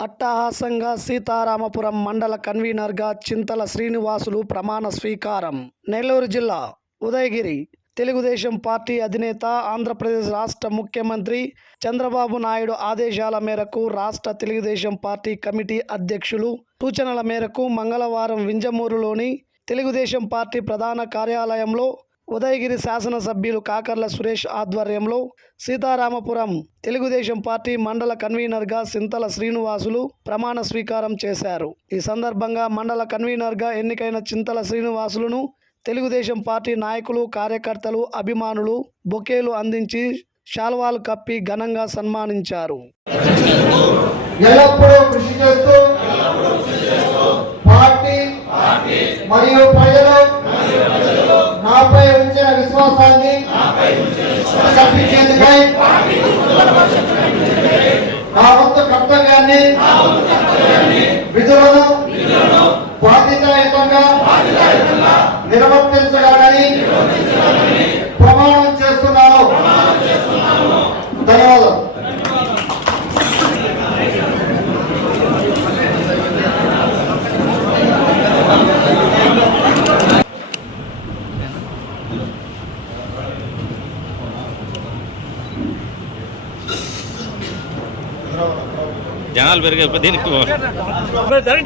అట్టహాసంగా సీతారామపురం మండల కన్వీనర్గా చింతల శ్రీనివాసులు ప్రమాణ స్వీకారం. నెల్లూరు జిల్లా ఉదయగిరి తెలుగుదేశం పార్టీ అధినేత ఆంధ్రప్రదేశ్ రాష్ట్ర ముఖ్యమంత్రి చంద్రబాబు నాయుడు ఆదేశాల మేరకు రాష్ట్ర తెలుగుదేశం పార్టీ కమిటీ అధ్యక్షులు సూచనల మేరకు మంగళవారం వింజమూరులోని తెలుగుదేశం పార్టీ ప్రధాన కార్యాలయంలో ఉదయగిరి శాసనసభ్యులు కాకర్ల సురేష్ ఆధ్వర్యంలో సీతారామపురం తెలుగుదేశం పార్టీ మండల కన్వీనర్గా సింతల శ్రీనివాసులు ప్రమాణ స్వీకారం చేశారు. ఈ సందర్భంగా మండల కన్వీనర్గా ఎన్నికైన చింతల శ్రీనివాసులను తెలుగుదేశం పార్టీ నాయకులు కార్యకర్తలు అభిమానులు బొకేలు అందించి శాల్వాలు కప్పి ఘనంగా సన్మానించారు. ఎల్లప్పుడూ కృషి చేస్తూ పార్టీ మరియు ప్రజలు నాపై ఉంచిన విశ్వాసాన్ని కల్పించేందుకై నా వంతు కర్తవ్యాన్ని విధులను బాధ్యతాయుతంగా నిర్వర్తించగలని ప్రమాణం చేస్తున్నాను. ధన్యవాదాలు. జనాలు పెరిగే దీనికి జరండి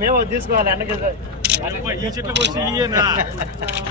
మేము తీసుకోవాలి అన్నకి ఈ చెట్లు పోసి